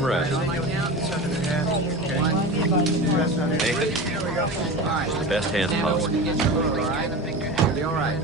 some rest. Nathan, the best hands possible. You'll be all right.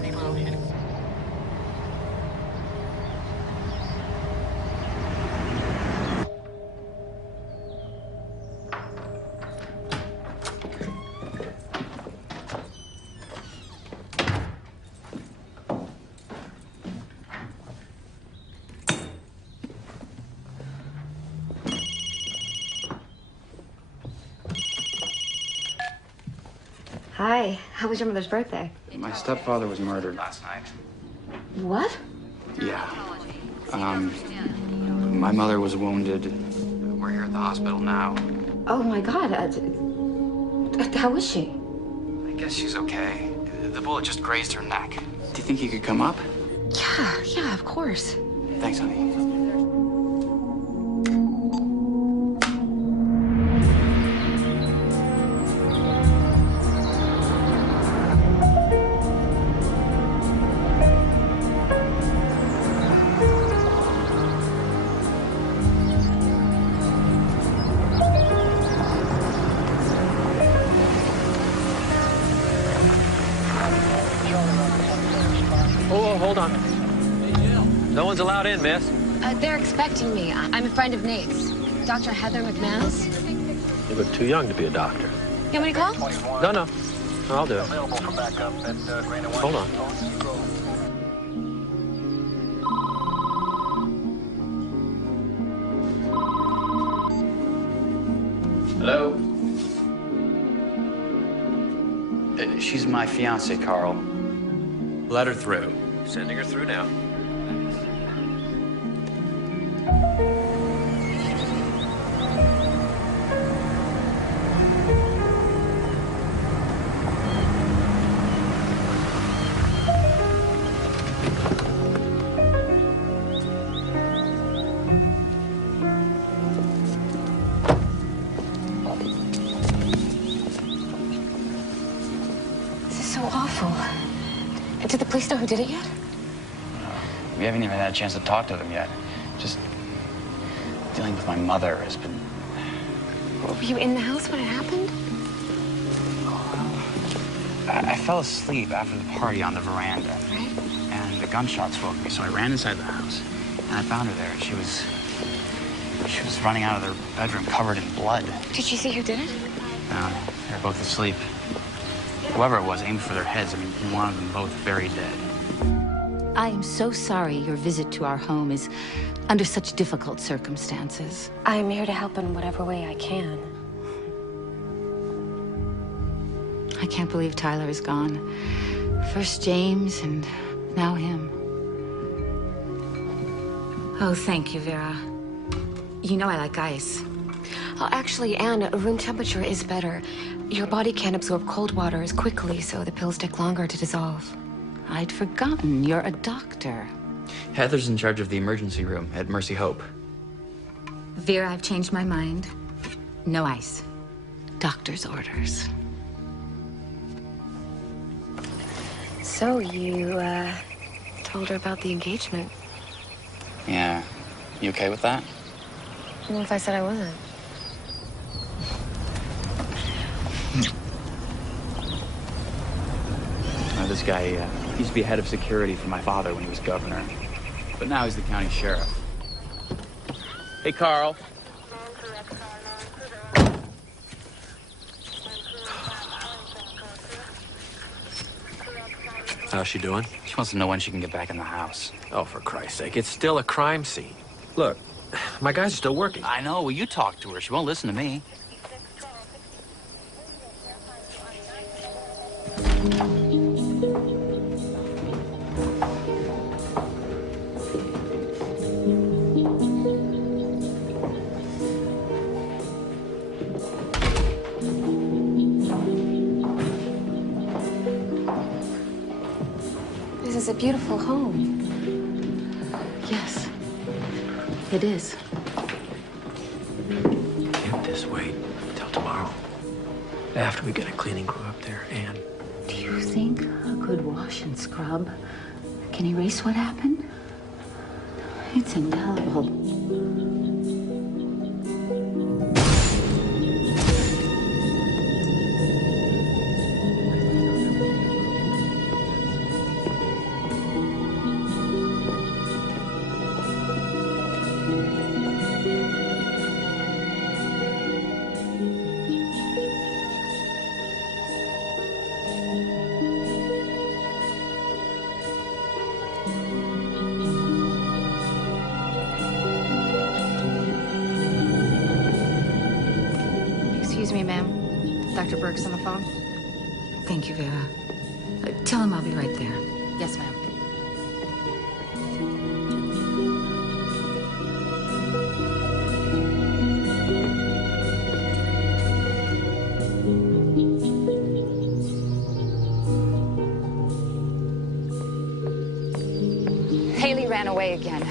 Hi, how was your mother's birthday? My stepfather was murdered last night. What? Yeah. My mother was wounded. We're here at the hospital now. Oh my God, how is she? I guess she's okay. The bullet just grazed her neck. Do you think you could come up? Yeah, of course. Thanks, honey. Oh, hold on. No one's allowed in, miss. They're expecting me. I'm a friend of Nate's. Dr. Heather McManus. You look too young to be a doctor. You want me to call? No. I'll do it. Hold on. Hello? She's my fiancée, Carl. Let her through. Sending her through now. This is so awful. Did the police know who did it yet? We haven't even had a chance to talk to them yet. Just dealing with my mother has been... Were you in the house when it happened? I fell asleep after the party on the veranda. Right. And the gunshots woke me, so I ran inside the house. And I found her there. She was running out of their bedroom covered in blood. Did you see who did it? No, they were both asleep. Whoever it was aimed for their heads. I mean, he wanted them both very dead. I am so sorry your visit to our home is under such difficult circumstances. I am here to help in whatever way I can. I can't believe Tyler is gone. First James and now him. Oh, thank you, Vera. You know I like ice. Oh, actually, Anne, room temperature is better. Your body can't absorb cold water as quickly, so the pills take longer to dissolve. I'd forgotten you're a doctor. Heather's in charge of the emergency room at Mercy Hope. Vera, I've changed my mind. No ice. Doctor's orders. So you, told her about the engagement. Yeah. You okay with that? What if I said I wasn't? This guy used to be head of security for my father when he was governor. But now he's the county sheriff. Hey, Carl. How's she doing? She wants to know when she can get back in the house. Oh, for Christ's sake, it's still a crime scene. Look, my guys are still working. I know. Well, you talk to her. She won't listen to me. This is a beautiful home. Yes, it is. Can't this wait till tomorrow? After we get a cleaning crew up there, and... Do you think a good wash and scrub can erase what happened? It's indelible. Excuse me, ma'am. Dr. Burke's on the phone. Thank you, Vera. Tell him I'll be right there. Yes, ma'am. Haley ran away again.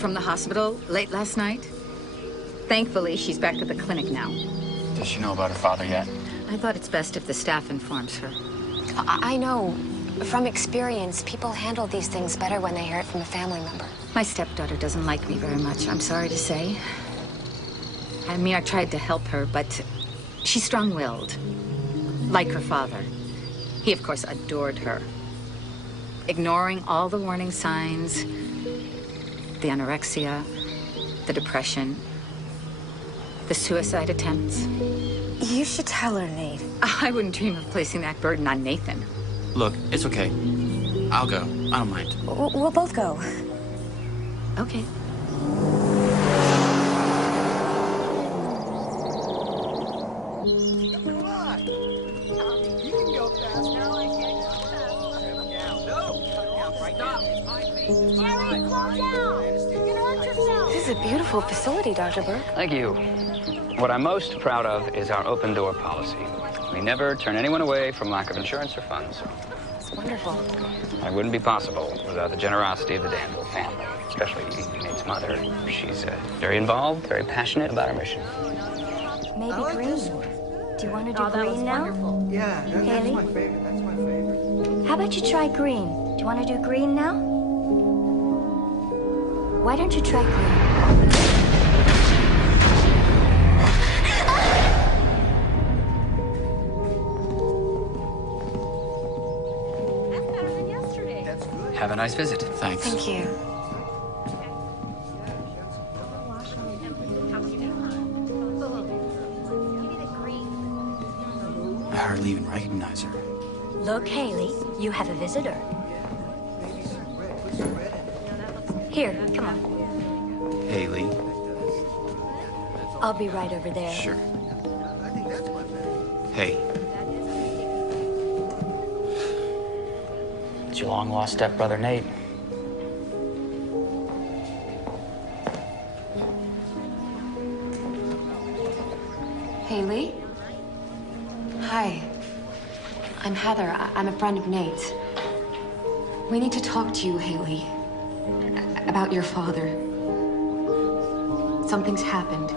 From the hospital late last night? Thankfully, she's back at the clinic now. Does she know about her father yet? I thought it's best if the staff informs her. I know. From experience, people handle these things better when they hear it from a family member. My stepdaughter doesn't like me very much, I'm sorry to say. I mean, I tried to help her, but she's strong-willed. Like her father. He, of course, adored her. Ignoring all the warning signs, the anorexia, the depression, the suicide attempts. You should tell her, Nate. I wouldn't dream of placing that burden on Nathan. Look, it's okay. I'll go. I don't mind. We'll both go. Okay. This is a beautiful facility, Dr. Burke. Thank you. What I'm most proud of is our open door policy. We never turn anyone away from lack of insurance or funds. It's wonderful. It wouldn't be possible without the generosity of the Danville family, especially Nate's mother. She's very involved, very passionate about our mission. Maybe green. Do you want to do green now? Wonderful. Yeah, that's Haley? my favorite. That's my favorite. How about you try green? Do you want to do green now? Why don't you try green? Have a nice visit. Thanks. Thank you. I hardly even recognize her. Look, Haley, you have a visitor. Here, come on. Haley. I'll be right over there. Sure. Hey. It's your long-lost stepbrother, Nate. Haley? Hi. I'm Heather. I'm a friend of Nate's. We need to talk to you, Haley. About your father. Something's happened.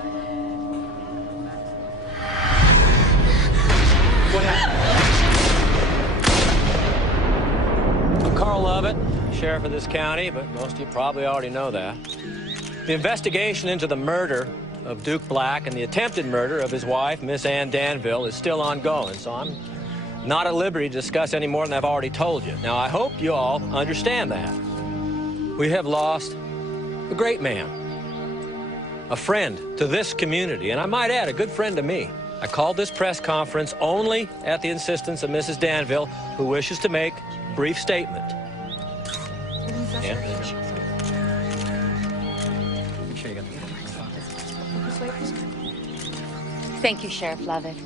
What happened? I'm Carl Lovett, sheriff of this county, but most of you probably already know that. The investigation into the murder of Duke Black and the attempted murder of his wife, Miss Ann Danville, is still ongoing, so I'm not at liberty to discuss any more than I've already told you. Now, I hope you all understand that. We have lost a great man, a friend to this community, and I might add, a good friend to me. I called this press conference only at the insistence of Mrs. Danville, who wishes to make a brief statement. Yeah? Thank you, Sheriff Lovett.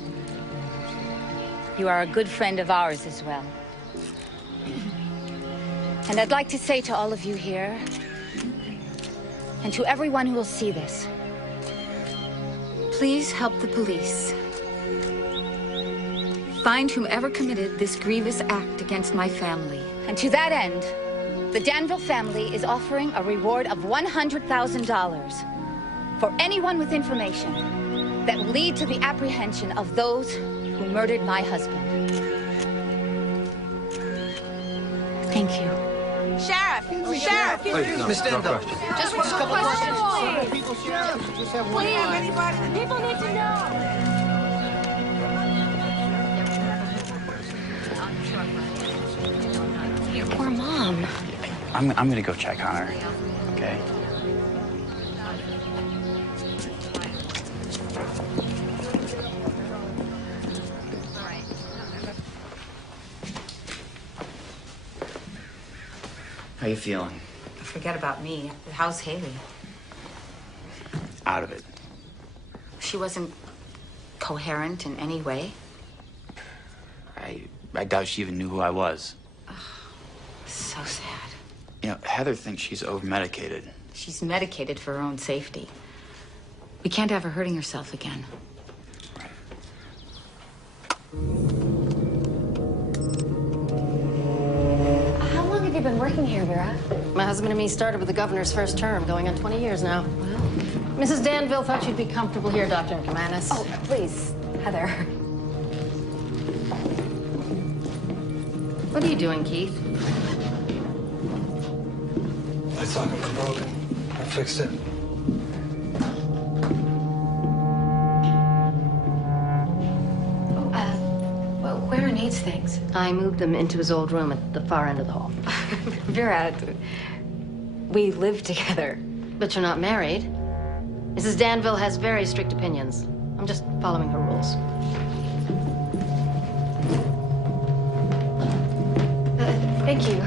You are a good friend of ours as well. And I'd like to say to all of you here, and to everyone who will see this, Please help the police. Find whomever committed this grievous act against my family. and to that end, the Danville family is offering a reward of $100,000 for anyone with information that will lead to the apprehension of those who murdered my husband. Thank you. Sheriff! Sheriff! Miss Danville. Just one question, please. People need to know. Your poor mom. I'm gonna go check on her, okay? How you feeling? Forget about me. How's Haley? Out of it. She wasn't coherent in any way? I doubt she even knew who I was. So sad. You know, Heather thinks she's over-medicated. She's medicated for her own safety. We can't have her hurting herself again. How long have you been working here, Vera? My husband and me started with the governor's first term, going on 20 years now. Well, Mrs. Danville thought you'd be comfortable here, Dr. McManus. Oh, please, Heather. What are you doing, Keith? I thought it was broken. I fixed it. Well, where are Nate's things? I moved them into his old room at the far end of the hall. Vera, we live together. But you're not married. Mrs. Danville has very strict opinions. I'm just following her rules. Thank you.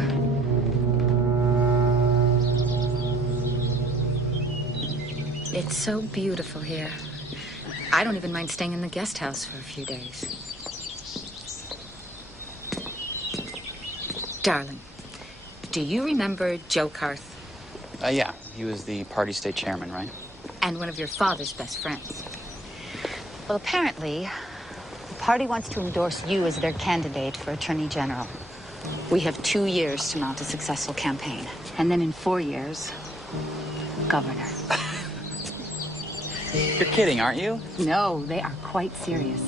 it's so beautiful here. I don't even mind staying in the guest house for a few days. Darling, do you remember Joe Carth? Yeah, he was the party state chairman, right? And one of your father's best friends. Well, apparently, the party wants to endorse you as their candidate for Attorney General. We have 2 years to mount a successful campaign. And then in 4 years, governor. You're kidding, aren't you? No, they are quite serious.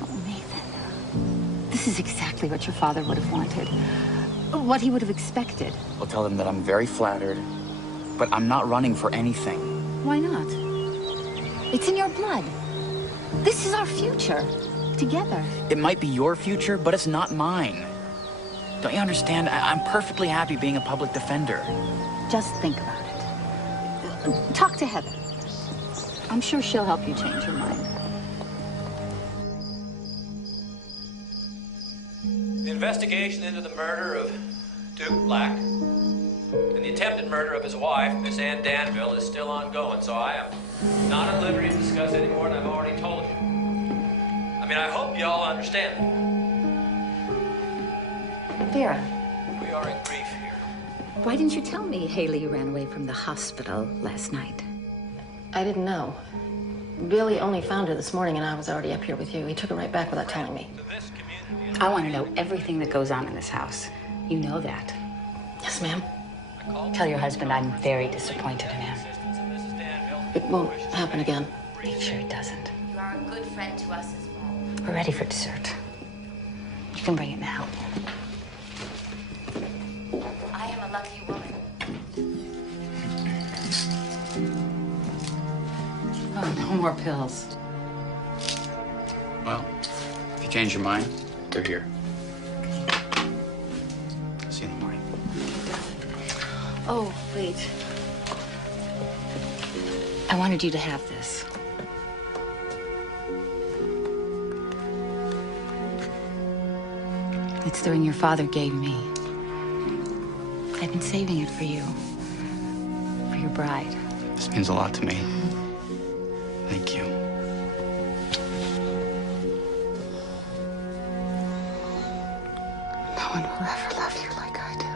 Oh, Nathan, this is exactly what your father would have wanted. What he would have expected. I'll tell them that I'm very flattered, but I'm not running for anything. Why not? It's in your blood. This is our future, together. It might be your future, but it's not mine. Don't you understand? I'm perfectly happy being a public defender. Just think about it. Talk to Heather. I'm sure she'll help you change your mind. The investigation into the murder of Duke Black and the attempted murder of his wife, Miss Ann Danville, is still ongoing, so I am not at liberty to discuss any more than I've already told you. I mean, I hope you all understand that. Vera. We are in grief here. Why didn't you tell me Haley ran away from the hospital last night? I didn't know. Billy only found her this morning and I was already up here with you. He took her right back without telling me. I want to know everything that goes on in this house. You know that. Yes, ma'am. Tell your husband I'm very disappointed in him. It won't happen again. Make sure it doesn't. You are a good friend to us as well. We're ready for dessert. You can bring it now. I am a lucky woman. Oh, no more pills. Well, if you change your mind, they're here. See you in the morning. Oh, wait. I wanted you to have this. It's the ring your father gave me. I've been saving it for you. For your bride. This means a lot to me. Thank you. No one will ever love you like I do.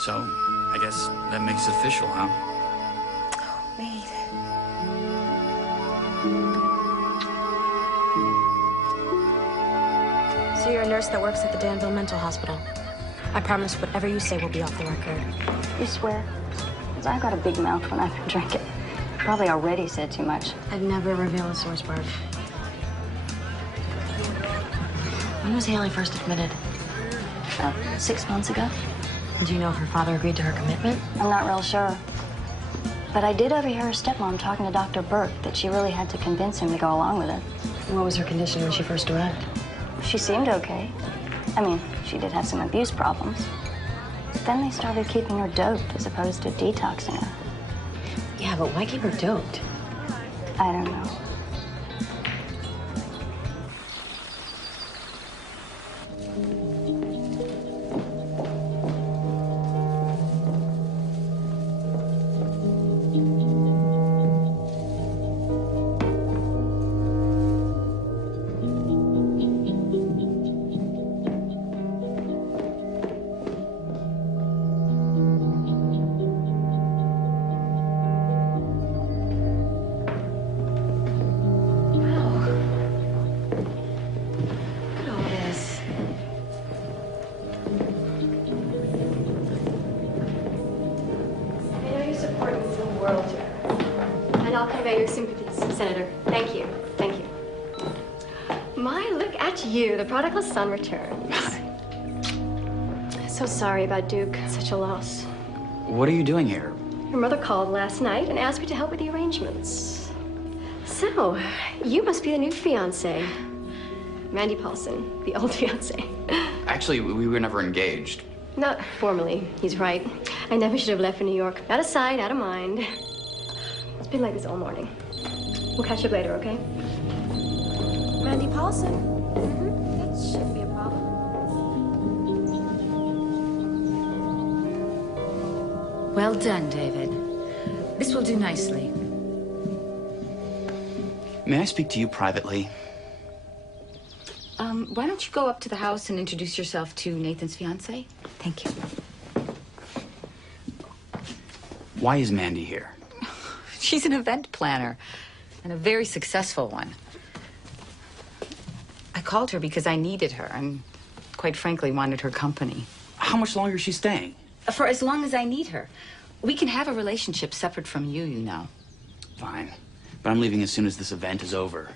So, I guess that makes it official, huh? Wait. So you're a nurse that works at the Danville Mental Hospital. I promise whatever you say will be off the record. You swear? Because I got a big mouth when I've been drinking. Probably already said too much. I'd never reveal a source, Barb. When was Haley first admitted? 6 months ago? Do you know if her father agreed to her commitment? I'm not real sure. But I did overhear her stepmom talking to Dr. Burke that she really had to convince him to go along with it. What was her condition when she first arrived? She seemed okay. I mean, she did have some abuse problems. But then they started keeping her doped as opposed to detoxing her. Yeah, but why keep her doped? I don't know. world. And I'll convey your sympathies, Senator. Thank you. Thank you. My, look at you. The prodigal son returns. So sorry about Duke. Such a loss. What are you doing here? Your mother called last night and asked me to help with the arrangements. So, you must be the new fiancé. Mandy Paulson, the old fiancé. Actually, we were never engaged. Not formally, he's right. I never should have left for New York. Out of sight, out of mind. It's been like this all morning. We'll catch up later, okay? Mandy Paulson? Mm-hmm. That shouldn't be a problem. Well done, David. This will do nicely. May I speak to you privately? Why don't you go up to the house and introduce yourself to Nathan's fiancée? Thank you. Why is Mandy here? She's an event planner, and a very successful one. I called her because I needed her, and quite frankly wanted her company. How much longer is she staying? For as long as I need her. We can have a relationship separate from you, you know. Fine. But I'm leaving as soon as this event is over.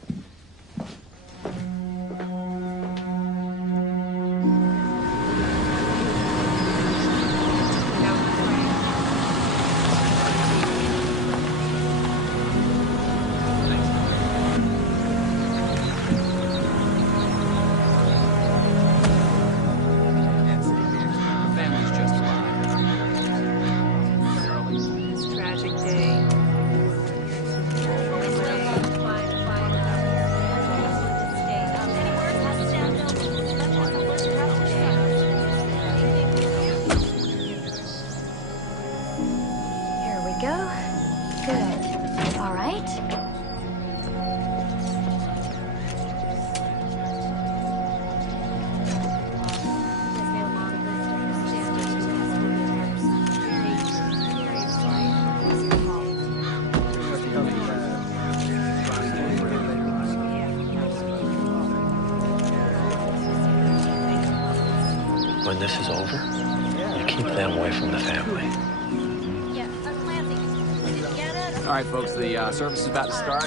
When this is over, you keep them away from the family. All right, folks, the service is about to start.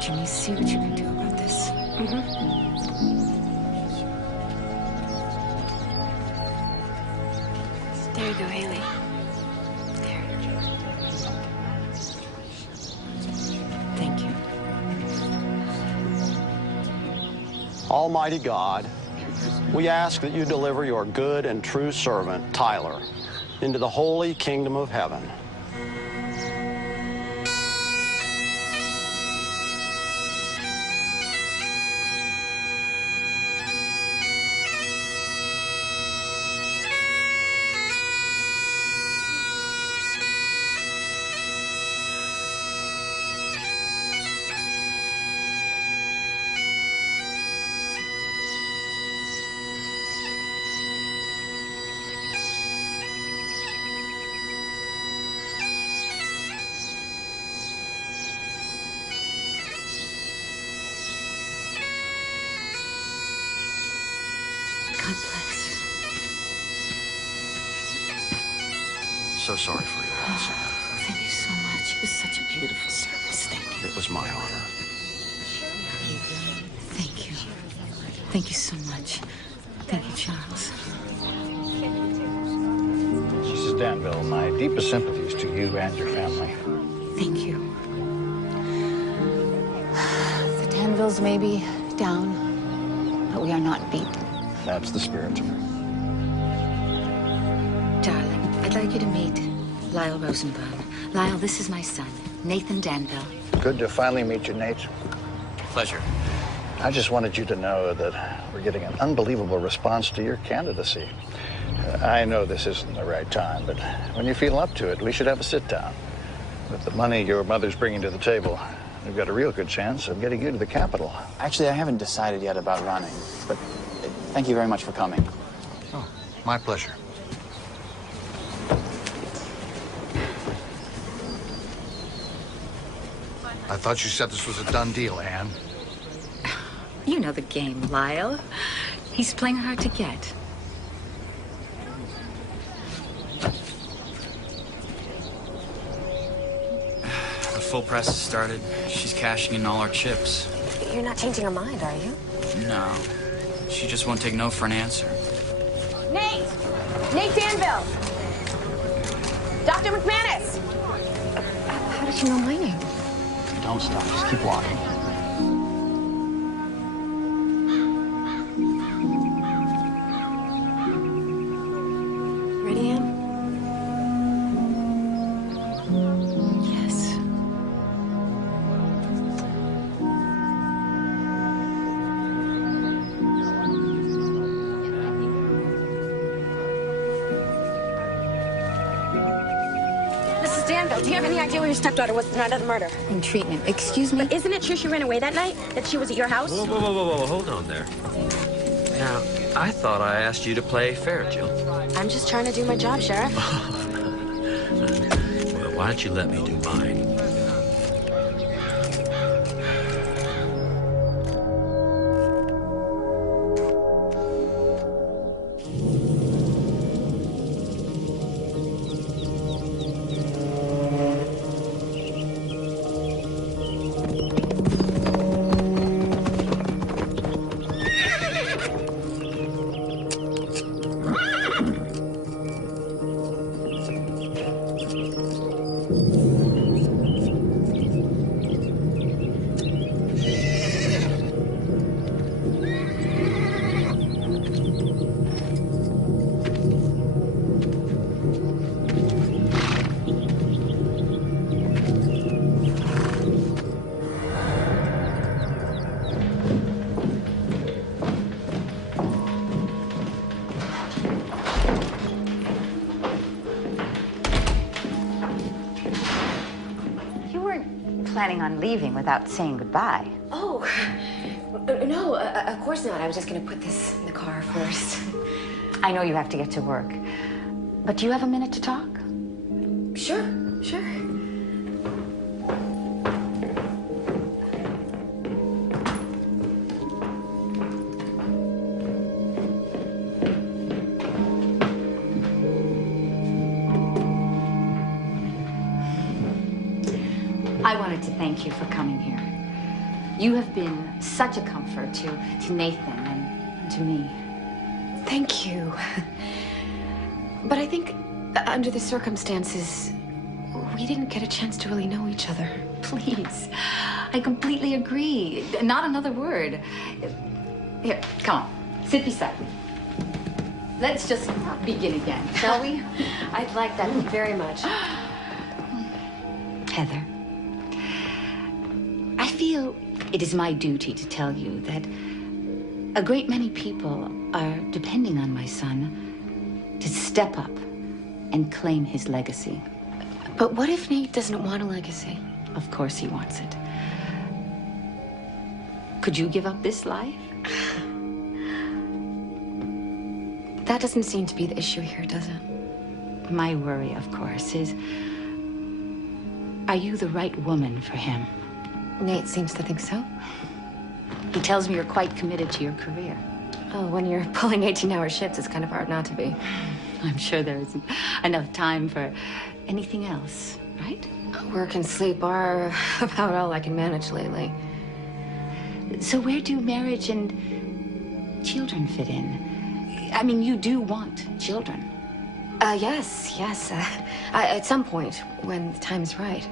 Can you see what you can do about this? There you go, Haley. Thank you. Almighty God, we ask that you deliver your good and true servant, Tyler, into the holy kingdom of heaven. God bless. So sorry for your loss. Thank you so much. It was such a beautiful service. Thank you. It was my honor. Thank you. Thank you so much. Thank you, Charles. Mrs. Danville, my deepest sympathies to you and your family. Thank you. The Danvilles may be down, but we are not beaten. That's the spirit. Darling, I'd like you to meet Lyle Rosenbaum. Lyle, this is my son, Nathan Danville. Good to finally meet you, Nate. Pleasure. I just wanted you to know that we're getting an unbelievable response to your candidacy. I know this isn't the right time, but when you feel up to it, we should have a sit-down. With the money your mother's bringing to the table, we've got a real good chance of getting you to the Capitol. Actually, I haven't decided yet about running, but thank you very much for coming. Oh, my pleasure. I thought you said this was a done deal, Anne. You know the game, Lyle. He's playing hard to get. The full press has started. She's cashing in all our chips. You're not changing her mind, are you? No. She just won't take no for an answer. Nate! Nate Danville! Dr. McManus! How did you know my name? Don't stop. Just keep walking. Ready, Anne? Yes. Mrs. Danville, do you have any idea where your stepdaughter was the night of the murder? In treatment. Excuse me? But isn't it true she ran away that night? That she was at your house? Whoa, whoa, whoa, whoa, whoa, hold on there. Now, I thought I asked you to play fair, Jill. I'm just trying to do my job, Sheriff. Well, why don't you let me do mine? Planning on leaving without saying goodbye. Oh, no, of course not. I was just going to put this in the car first. I know you have to get to work, but do you have a minute to talk? Sure, sure. I wanted to thank you for coming here. You have been such a comfort to Nathan and to me. Thank you. But I think under the circumstances, we didn't get a chance to really know each other. Please. I completely agree. Not another word. Here, come on. Sit beside me. Let's just begin again, shall we? I'd like that very much. Heather, I feel it is my duty to tell you that a great many people are depending on my son to step up and claim his legacy. But what if Nate doesn't want a legacy? Of course he wants it. Could you give up this life? That doesn't seem to be the issue here, does it? My worry, of course, is, are you the right woman for him? Nate seems to think so. He tells me you're quite committed to your career. Oh, when you're pulling 18-hour shifts, it's kind of hard not to be. I'm sure there isn't enough time for anything else, right? Work and sleep are about all I can manage lately. So where do marriage and children fit in? I mean, you do want children. Yes. At some point, when the time is right.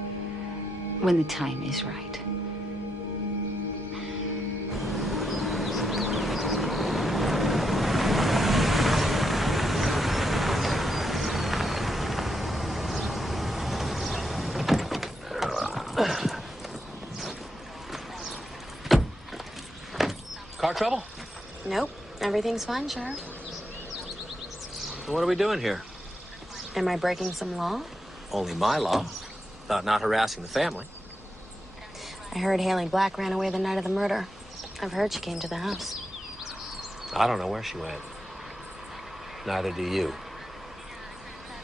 When the time is right. Car trouble? Nope. Everything's fine, Sheriff. So what are we doing here? Am I breaking some law? Only my law. About not harassing the family. I heard Haley Black ran away the night of the murder. I've heard she came to the house. I don't know where she went. Neither do you.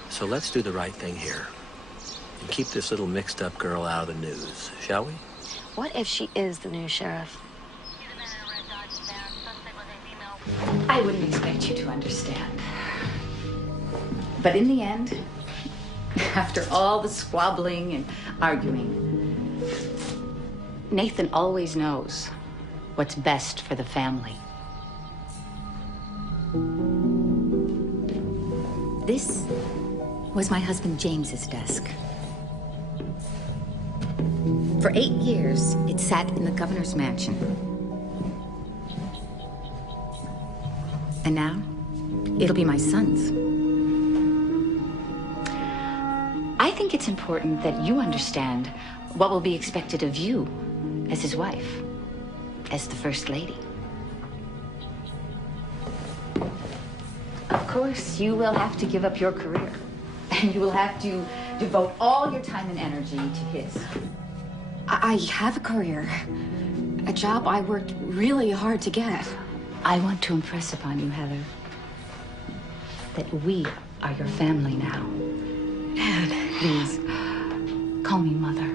So let's do the right thing here. And keep this little mixed-up girl out of the news, shall we? What if she is the new sheriff? I wouldn't expect you to understand. But in the end, after all the squabbling and arguing, Nathan always knows what's best for the family. This was my husband James's desk. For 8 years, it sat in the governor's mansion. And now, it'll be my son's. I think it's important that you understand what will be expected of you as his wife, as the First Lady. Of course, you will have to give up your career, and you will have to devote all your time and energy to his. I have a career. A job I worked really hard to get. I want to impress upon you, Heather, that we are your family now. Dad. Please, call me Mother.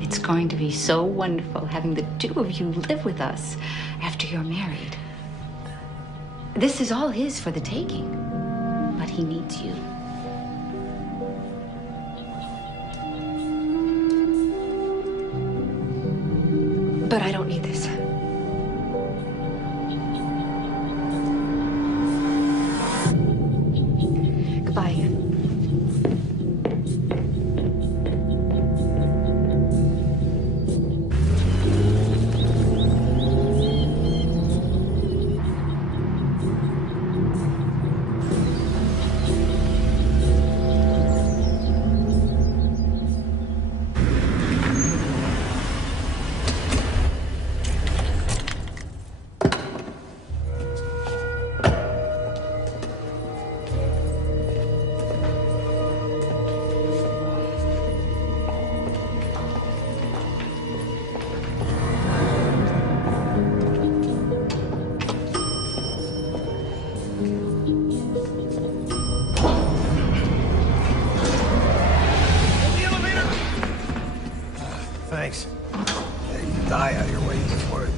It's going to be so wonderful having the two of you live with us after you're married. This is all his for the taking, but he needs you. But I don't need this. Goodbye. Thanks. Yeah, you can die out of your way for it.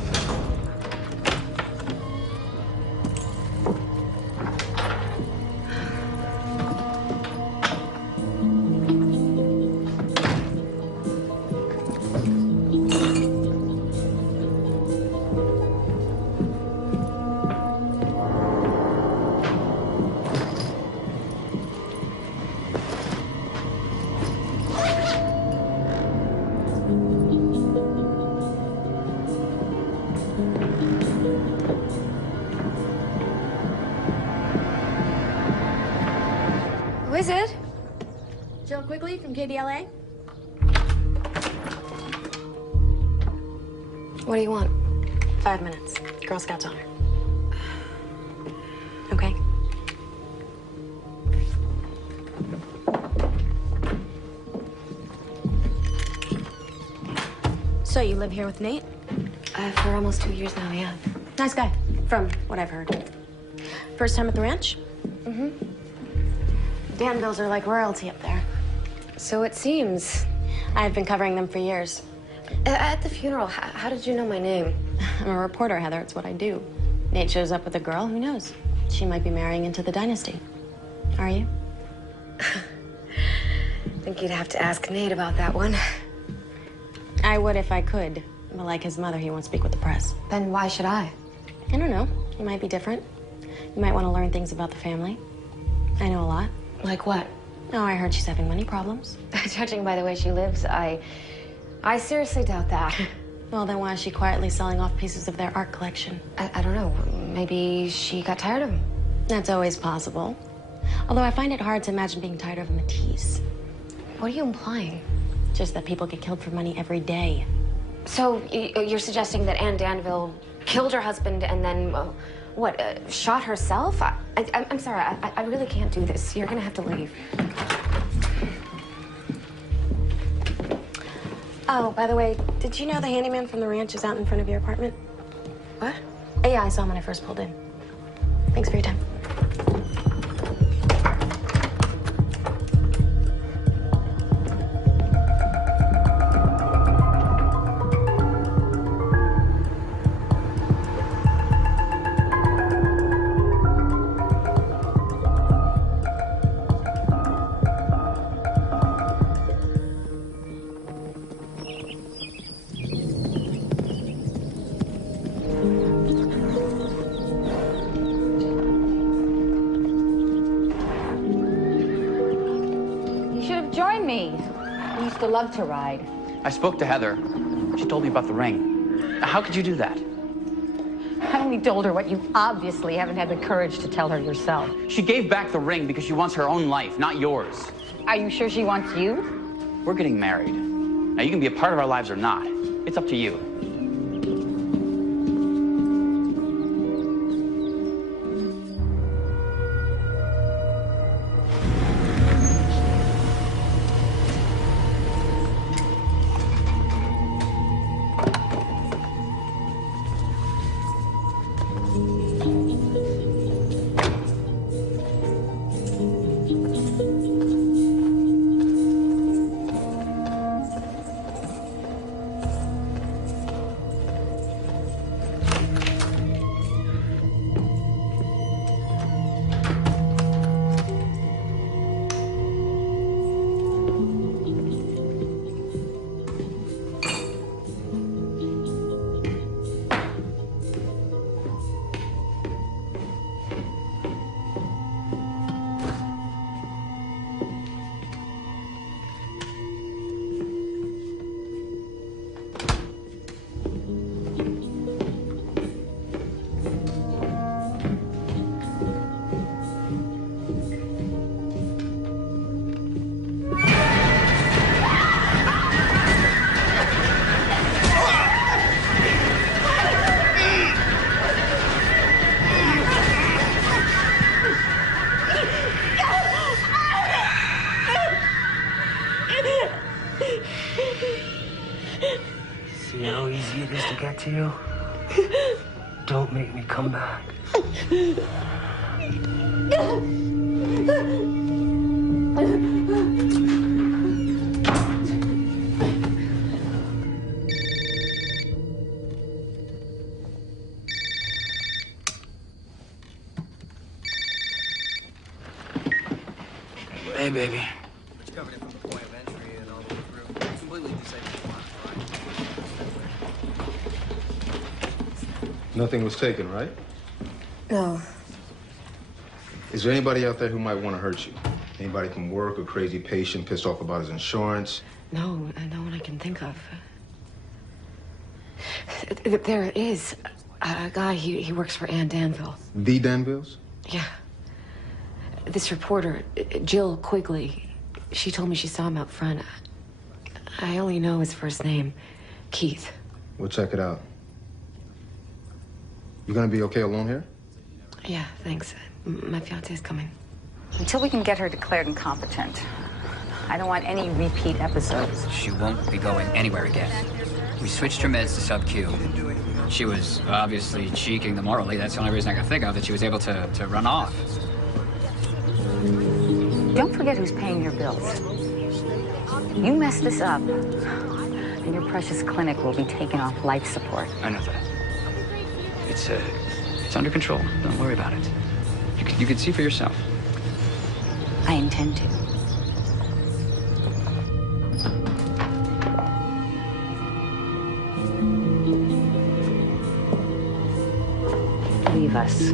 Who is it? Jill Quigley from KDLA. What do you want? 5 minutes. Girl Scouts honor. Okay. So you live here with Nate? For almost 2 years now, yeah. Nice guy, from what I've heard. First time at the ranch? Mm-hmm. Danvilles are like royalty up there. So it seems. I've been covering them for years. At the funeral, how did you know my name? I'm a reporter, Heather. It's what I do. Nate shows up with a girl. Who knows? She might be marrying into the dynasty. Are you? I think you'd have to ask Nate about that one. I would if I could. But like his mother, he won't speak with the press. Then why should I? I don't know. You might be different. You might want to learn things about the family. I know a lot. Like what? Oh, I heard she's having money problems. Judging by the way she lives, I seriously doubt that. Well, then why is she quietly selling off pieces of their art collection? I don't know. Maybe she got tired of him. That's always possible. Although I find it hard to imagine being tired of a Matisse. What are you implying? Just that people get killed for money every day. So you're suggesting that Anne Danville killed her husband and then, shot herself? I'm sorry, I really can't do this. You're gonna have to leave. Oh, by the way, did you know the handyman from the ranch is out in front of your apartment? What? Yeah, I saw him when I first pulled in. Thanks for your time. me. We used to love to ride. I spoke to Heather. She told me about the ring. How could you do that? I only told her what you obviously haven't had the courage to tell her yourself. She gave back the ring because she wants her own life, not yours. Are you sure she wants you? We're getting married. Now, you can be a part of our lives or not. It's up to you. See how easy it is to get to you? Don't make me come back. Hey, baby. Which covered it from the point of entry and all the way through. Completely disabled. Nothing was taken, right? No. Is there anybody out there who might want to hurt you? Anybody from work, a crazy patient pissed off about his insurance? No, no one I can think of. There is a guy, he works for Ann Danville. The Danvilles? Yeah. This reporter, Jill Quigley, she told me she saw him out front. I only know his first name, Keith. We'll check it out. You gonna be okay alone here? Yeah, thanks. My fiance's coming. Until we can get her declared incompetent, I don't want any repeat episodes. She won't be going anywhere again. We switched her meds to sub-Q. She was obviously cheeking them orally. That's the only reason I could think of, that she was able to run off. Don't forget who's paying your bills. You mess this up, and your precious clinic will be taken off life support. I know that. It's under control. Don't worry about it. You can see for yourself. I intend to. Leave us.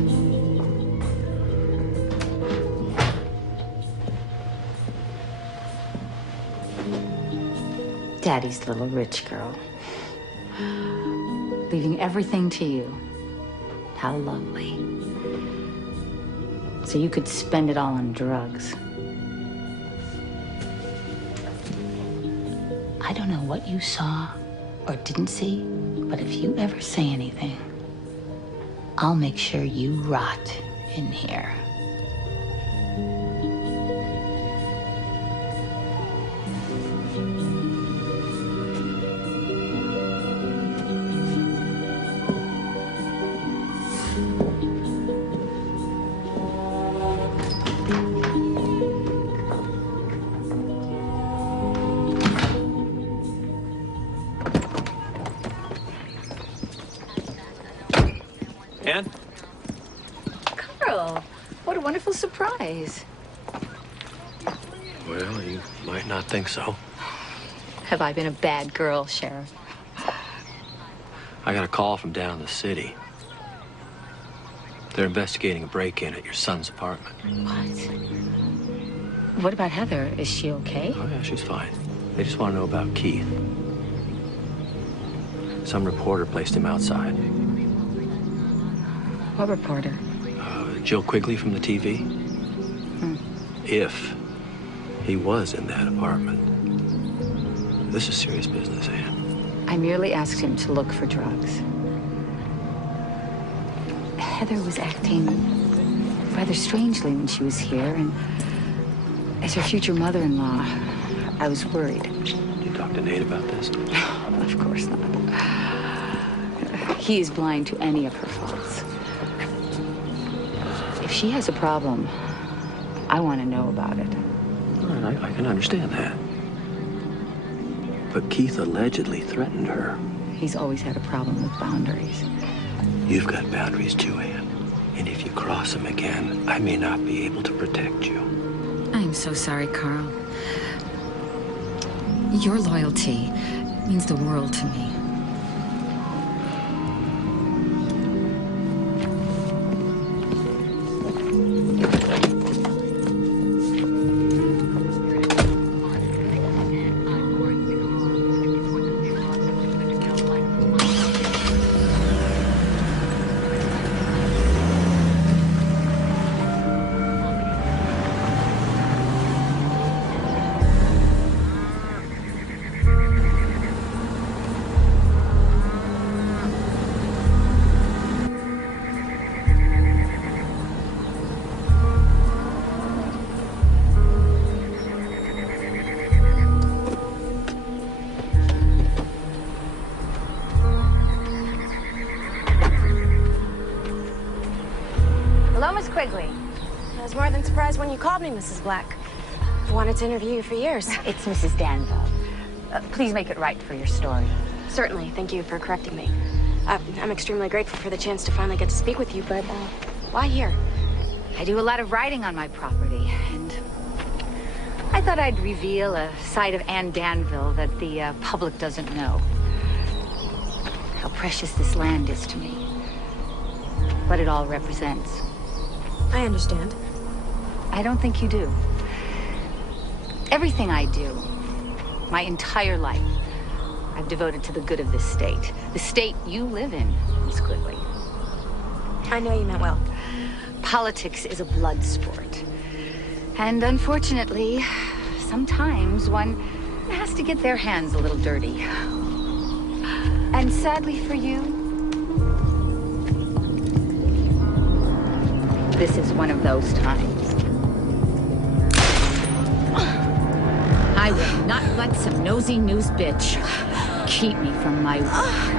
Daddy's little rich girl. Leaving everything to you. How lovely. So you could spend it all on drugs. I don't know what you saw or didn't see, but if you ever say anything, I'll make sure you rot in here. Ann? Carl, what a wonderful surprise. Well, you might not think so. Have I been a bad girl, Sheriff? I got a call from down in the city. They're investigating a break-in at your son's apartment. What? What about Heather? Is she okay? Oh, yeah, she's fine. They just want to know about Keith. Some reporter placed him outside. What reporter? Jill Quigley from the TV. If he was in that apartment. This is serious business, Anne. I merely asked him to look for drugs. Heather was acting rather strangely when she was here, and as her future mother-in-law, I was worried. Did you talk to Nate about this? Of course not. He is blind to any of her faults. If she has a problem, I want to know about it. All right, I can understand that. But Keith allegedly threatened her. He's always had a problem with boundaries. You've got boundaries too, Anne. And if you cross them again, I may not be able to protect you. I'm so sorry, Carl. Your loyalty means the world to me. Quigley. I was more than surprised when you called me, Mrs. Black. I wanted to interview you for years. It's Mrs. Danville. Please make it right for your story. Certainly. Thank you for correcting me. I'm extremely grateful for the chance to finally get to speak with you, but why here? I do a lot of writing on my property, and I thought I'd reveal a side of Anne Danville that the public doesn't know. How precious this land is to me. What it all represents. I understand. I don't think you do. Everything I do, my entire life, I've devoted to the good of this state. The state you live in, Miss Quigley. I know you meant well. Politics is a blood sport. And unfortunately, sometimes one has to get their hands a little dirty. And sadly for you, this is one of those times. I will not let some nosy news bitch keep me from my work.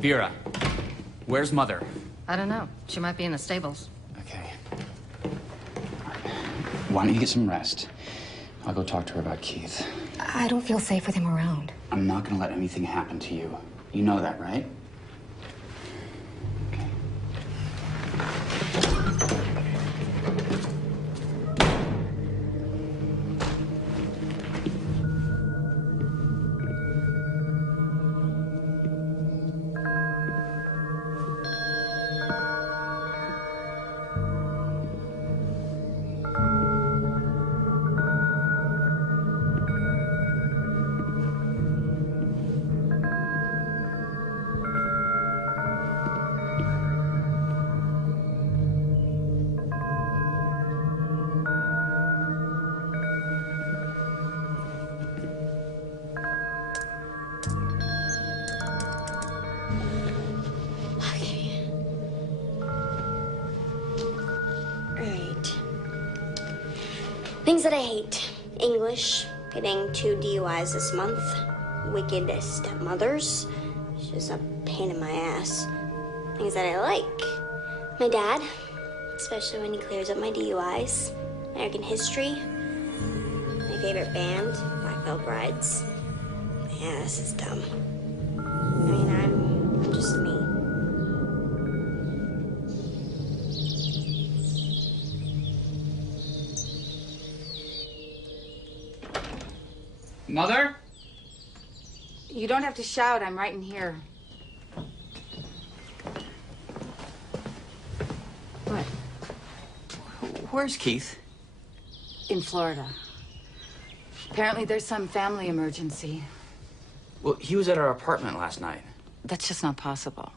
Vera, where's Mother? I don't know. She might be in the stables. Okay. Why don't you get some rest? I'll go talk to her about Keith. I don't feel safe with him around. I'm not gonna let anything happen to you. You know that, right? Things that I hate. English, Getting 2 DUIs this month. Wicked stepmothers. She's a pain in my ass. Things that I like. My dad, especially when he clears up my DUIs. American history. My favorite band, Black Veil Brides. Yeah, this is dumb. I mean, I'm just me. Mother? You don't have to shout. I'm right in here. What? Where's Keith? In Florida. Apparently there's some family emergency. Well, he was at our apartment last night. That's just not possible.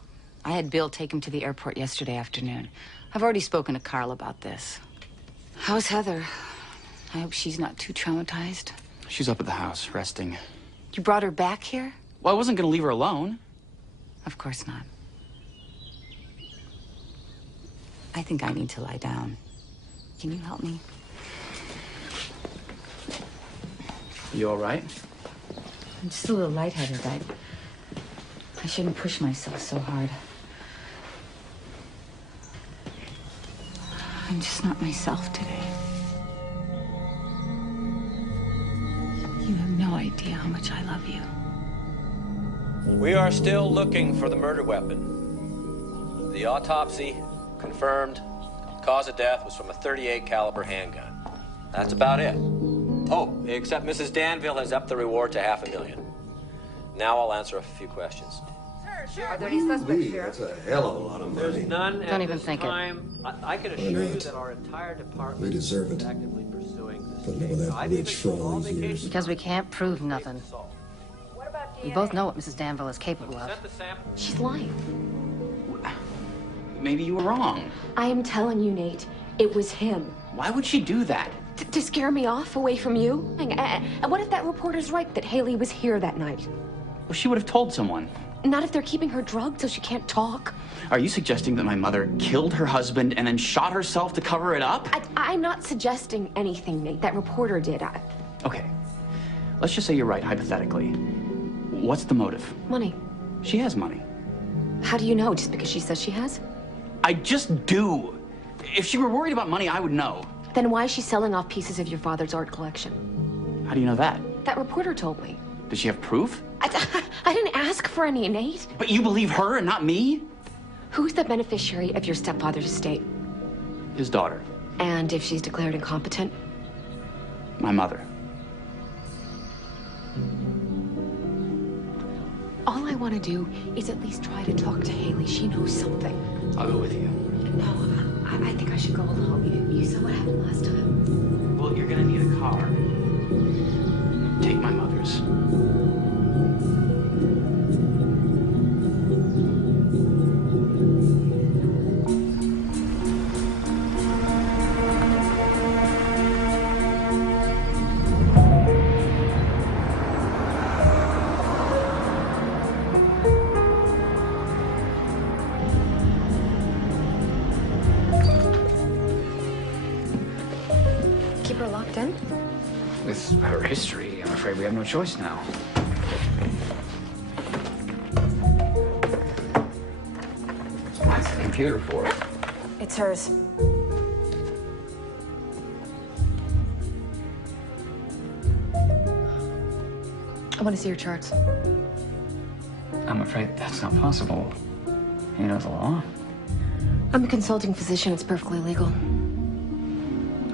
I had Bill take him to the airport yesterday afternoon. I've already spoken to Carl about this. How's Heather? I hope she's not too traumatized. She's up at the house, resting. You brought her back here? Well, I wasn't gonna leave her alone. Of course not. I think I need to lie down. Can you help me? You all right? I'm just a little lightheaded. I shouldn't push myself so hard. I'm just not myself today. You have no idea how much I love you. We are still looking for the murder weapon. The autopsy confirmed cause of death was from a .38 caliber handgun. That's about it. Oh, except Mrs. Danville has upped the reward to $500,000. Now I'll answer a few questions. Are there any suspects here? That's a hell of a lot of money. There's none Don't at even this think it. time. I can assure you that our entire department We deserve is it. actively pursuing this Putting up case. with that I've witch even for told all these years. Because we can't prove nothing. We both know what Mrs. Danville is capable of. Sent the sample. She's lying. Maybe you were wrong. I am telling you, Nate, it was him. Why would she do that? To scare me off away from you? And what if that reporter's right that Haley was here that night? Well, she would have told someone. Not if they're keeping her drugged so she can't talk. Are you suggesting that my mother killed her husband and then shot herself to cover it up? I'm not suggesting anything, Nate. That reporter did. Okay. Let's just say you're right, hypothetically. What's the motive? Money. She has money. How do you know? Just because she says she has? I just do. If she were worried about money, I would know. Then why is she selling off pieces of your father's art collection? How do you know that? That reporter told me. Does she have proof? I didn't ask for any, Nate. But you believe her and not me? Who's the beneficiary of your stepfather's estate? His daughter. And if she's declared incompetent? My mother. All I want to do is at least try to talk to Haley. She knows something. I'll go with you. No, I think I should go alone. You saw what happened last time. Well, you're gonna need a car. Take my mother's. Keep her locked in? With her history, I'm afraid we have no choice now. What's the computer for? It's hers. I want to see your charts. I'm afraid that's not possible. You know the law? I'm a consulting physician. It's perfectly legal.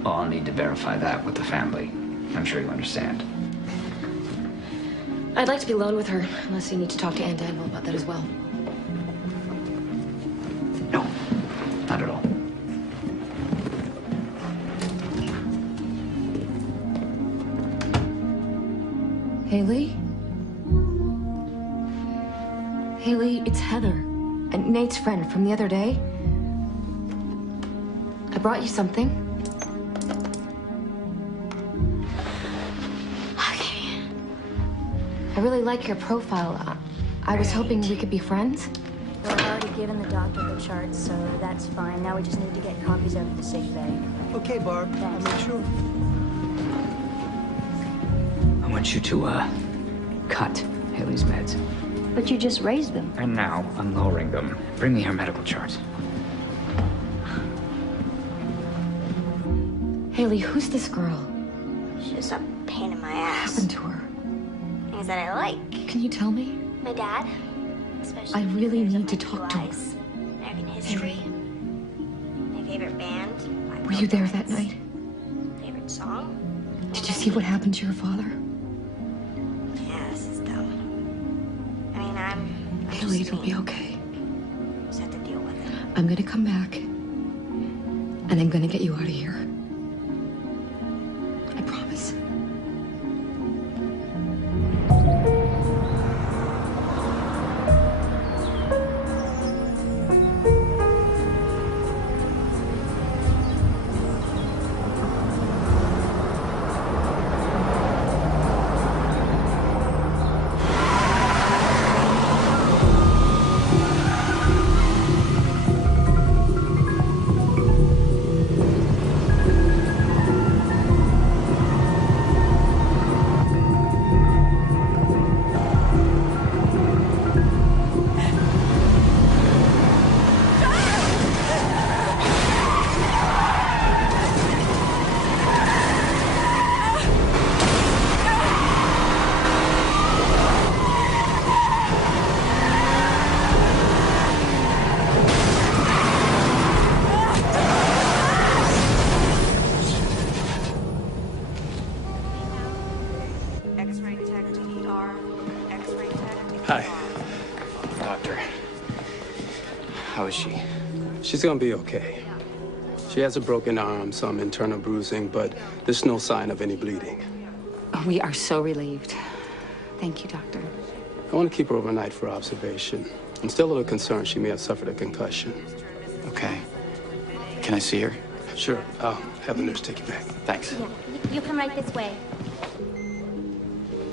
Well, I'll need to verify that with the family. I'm sure you understand. I'd like to be alone with her, unless you need to talk to Ann Danville about that as well. No, not at all. Haley? Haley, it's Heather. And Nate's friend from the other day. I brought you something. Okay. I really like your profile. I was hoping we could be friends. Well, I've already given the doctor the charts, so that's fine. Now we just need to get copies of the sick bay. Okay, Barb. I'll make sure. want you to, cut Haley's meds. But you just raised them. And now I'm lowering them. Bring me her medical chart. Haley, who's this girl? She's a pain in my ass. What happened to her? Things that I like. Can you tell me? My dad, especially. I really need to talk to her. American history. My favorite band. Were you there that night? Favorite song. Did you see what happened to your father? Yeah, this is dumb. I mean, I'm Haley, just it'll be mean. okay. Just have to deal with it. I'm gonna come back, and I'm gonna get you out of here. I promise. Hi. Doctor, how is she? She's gonna be okay. She has a broken arm, some internal bruising, but there's no sign of any bleeding. We are so relieved. Thank you, Doctor. I want to keep her overnight for observation. I'm still a little concerned she may have suffered a concussion. Okay. Can I see her? Sure. I'll have the nurse take you back. Thanks. Yeah, you come right this way.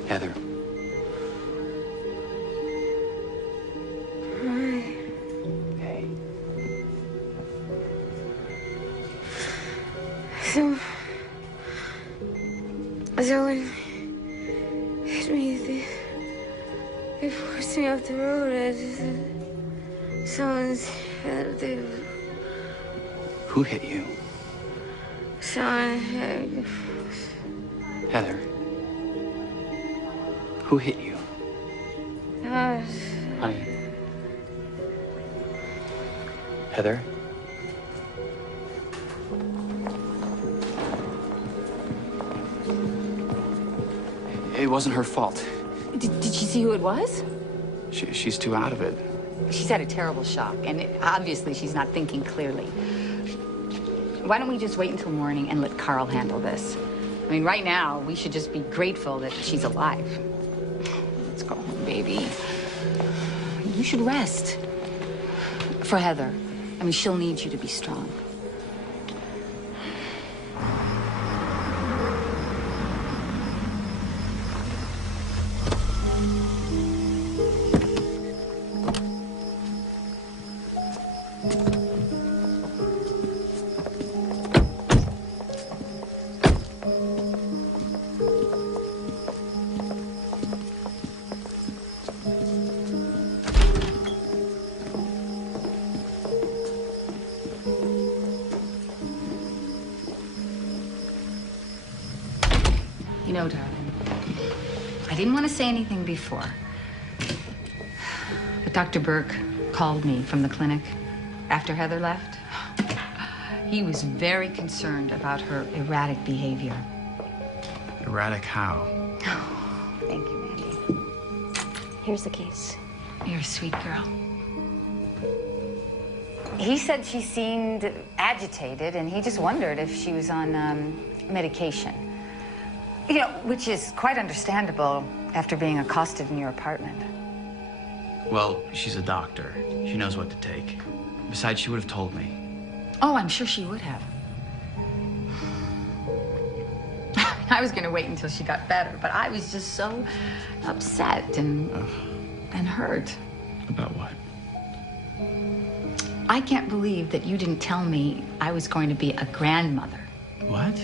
Heather. Hey. Someone hit me. They forced me off the road. Someone's head. Who hit you? Someone hit me. Heather. Who hit you? Honey. Heather? It wasn't her fault. Did she see who it was? She's too out of it. She's had a terrible shock, and obviously she's not thinking clearly. Why don't we just wait until morning and let Carl handle this? I mean, right now, we should just be grateful that she's alive. Let's go home, baby. You should rest. For Heather. I mean, she'll need you to be strong. You know, darling, I didn't want to say anything before, but Dr. Burke called me from the clinic after Heather left. He was very concerned about her erratic behavior. Erratic how? Thank you, Mandy. Here's the case. You're a sweet girl. He said she seemed agitated, and he just wondered if she was on medication. You know, which is quite understandable after being accosted in your apartment. Well, she's a doctor. She knows what to take. Besides, she would have told me. Oh, I'm sure she would have. I was going to wait until she got better, but I was just so upset and hurt. About what? I can't believe that you didn't tell me I was going to be a grandmother. What?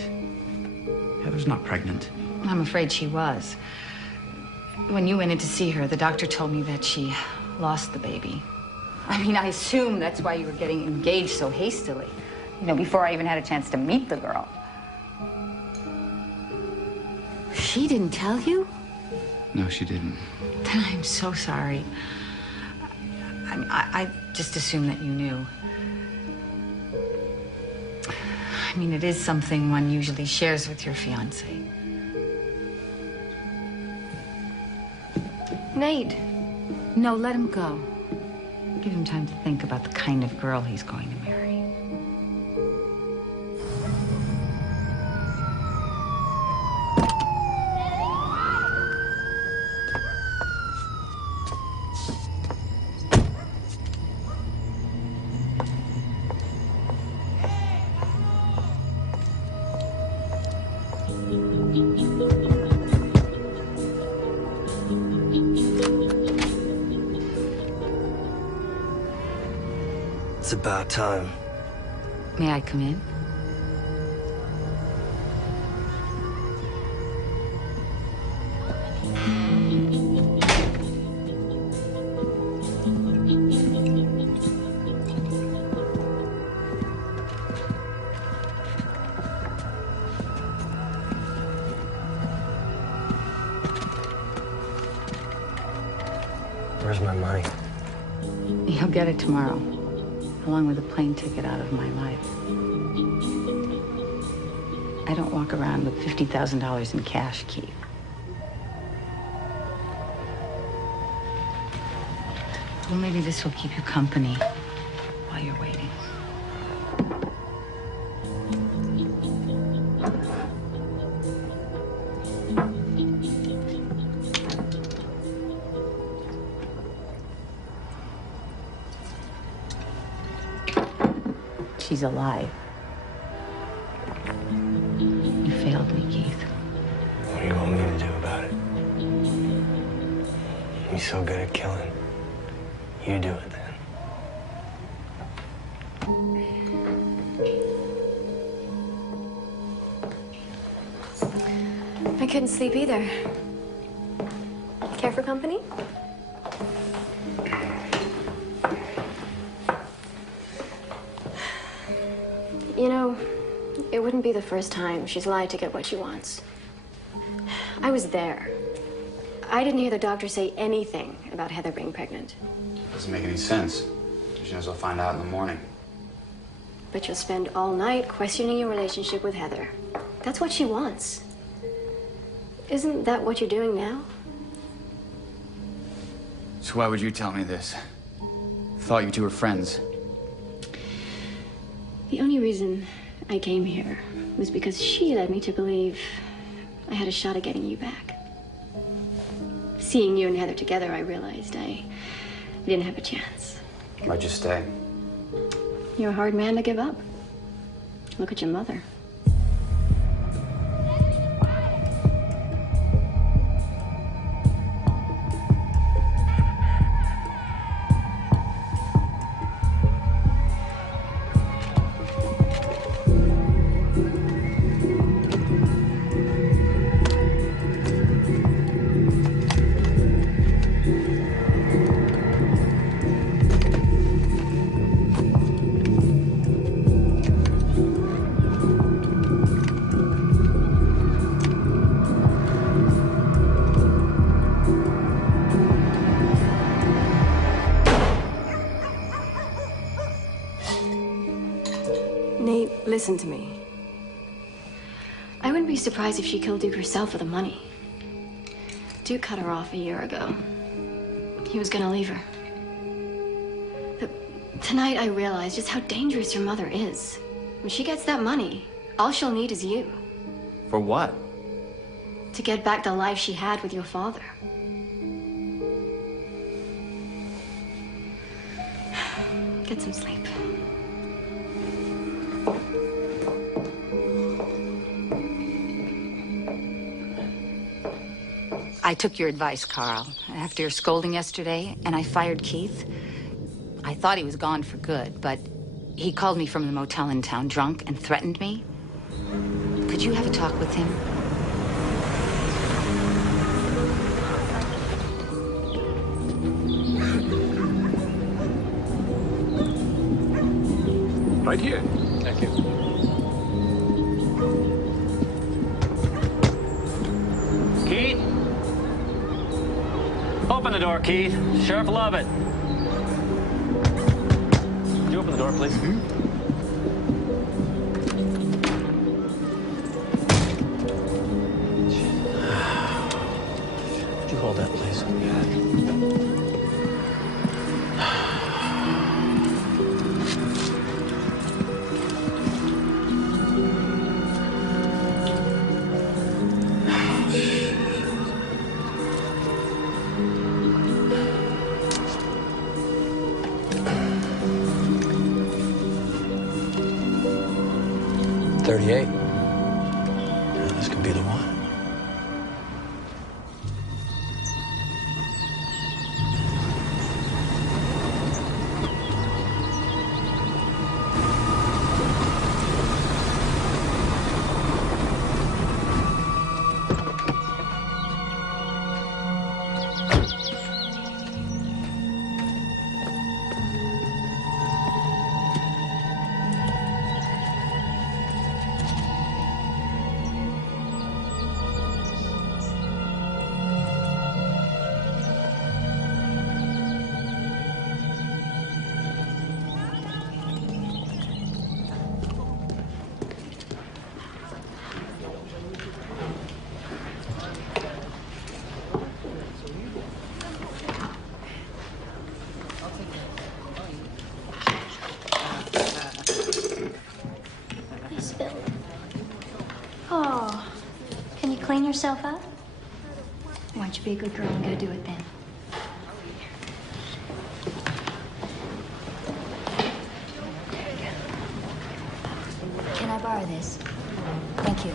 Heather's not pregnant. I'm afraid she was. When you went in to see her, the doctor told me that she lost the baby. I mean, I assume that's why you were getting engaged so hastily. You know, before I even had a chance to meet the girl. She didn't tell you? No, she didn't. Then I'm so sorry. I just assumed that you knew. I mean, it is something one usually shares with your fiancé. Nate. No, let him go. Give him time to think about the kind of girl he's going to marry. It's about time. May I come in? Where's my money? He'll get it tomorrow, along with a plane ticket out of my life. I don't walk around with $50,000 in cash, Keith. Well, maybe this will keep you company while you're waiting. She's alive. You failed me, Keith. What do you want me to do about it? You're so good at killing. You do it then. I couldn't sleep either. Care for company? You know, it wouldn't be the first time she's lied to get what she wants. I was there. I didn't hear the doctor say anything about Heather being pregnant. Doesn't make any sense. She knows I'll find out in the morning. But you'll spend all night questioning your relationship with Heather. That's what she wants. Isn't that what you're doing now? So why would you tell me this? Thought you two were friends. The only reason I came here was because she led me to believe I had a shot at getting you back. Seeing you and Heather together, I realized I didn't have a chance. Why'd you stay? You're a hard man to give up. Look at your mother. Nate, listen to me. I wouldn't be surprised if she killed Duke herself for the money. Duke cut her off a year ago. He was gonna leave her. But tonight I realized just how dangerous your mother is. When she gets that money, all she'll need is you. For what? To get back the life she had with your father. Get some sleep. I took your advice, Carl, after your scolding yesterday, and I fired Keith. I thought he was gone for good, but he called me from the motel in town drunk and threatened me. Could you have a talk with him? Right here. Thank you. Keith? Open the door, Keith. Sheriff Lovett. Could you open the door, please? Would you hold that, please? This could be the one. Oh, can you clean yourself up? Why don't you be a good girl and go do it then? Can I borrow this? Thank you.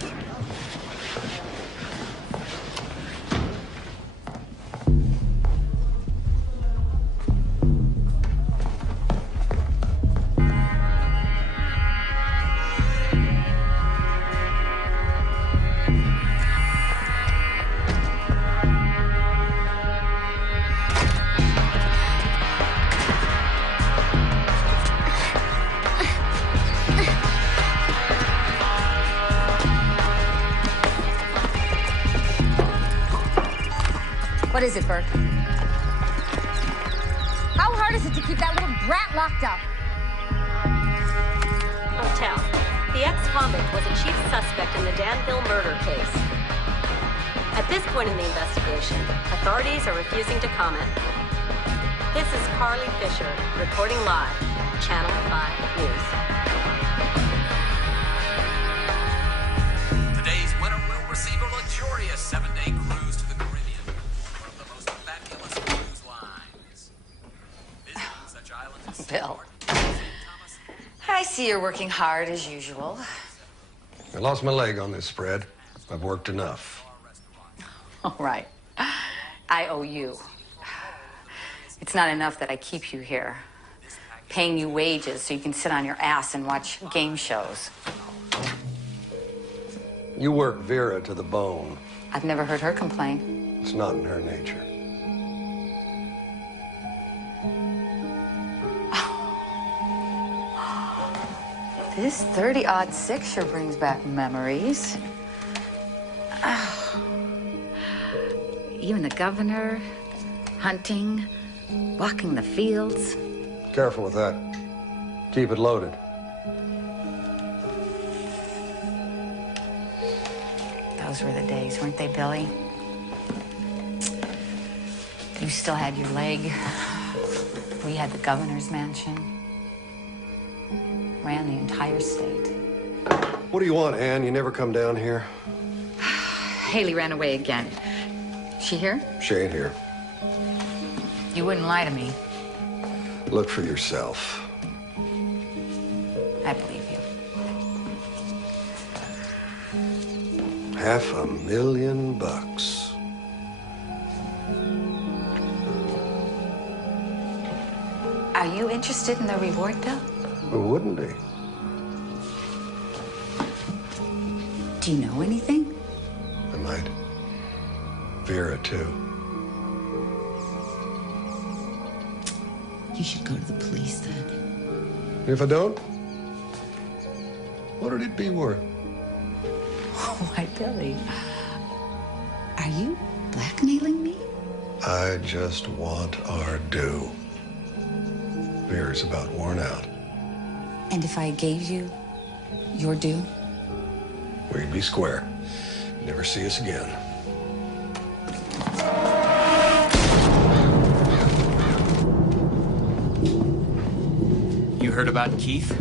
What is it, Burke? How hard is it to keep that little brat locked up? Motel. The ex-convict was a chief suspect in the Danville murder case. At this point in the investigation, authorities are refusing to comment. This is Carly Fisher, reporting live, Channel 5 News. Today's winner will receive a luxurious 7-day cruise to the Caribbean, one of the most fabulous cruise lines. Visiting such islands as Bill, I see you're working hard as usual. I lost my leg on this spread. I've worked enough. All right. I owe you. It's not enough that I keep you here, paying you wages so you can sit on your ass and watch game shows. You work Vera to the bone. I've never heard her complain. It's not in her nature. This 30-06 sure brings back memories. You and the governor, hunting, walking the fields. Careful with that. Keep it loaded. Those were the days, weren't they, Billy? You still had your leg. We had the governor's mansion. Ran the entire state. What do you want, Ann? You never come down here? Haley ran away again. She here? She ain't here. You wouldn't lie to me. Look for yourself. I believe you. $500,000. Are you interested in the reward, Bill? Who wouldn't be? Do you know anything? I might. Vera, too. You should go to the police then. If I don't, What would it be worth? Why, Billy, are you blackmailing me? I just want our due. Vera's about worn out. And if I gave you your due? We'd be square. Never see us again. You heard about Keith?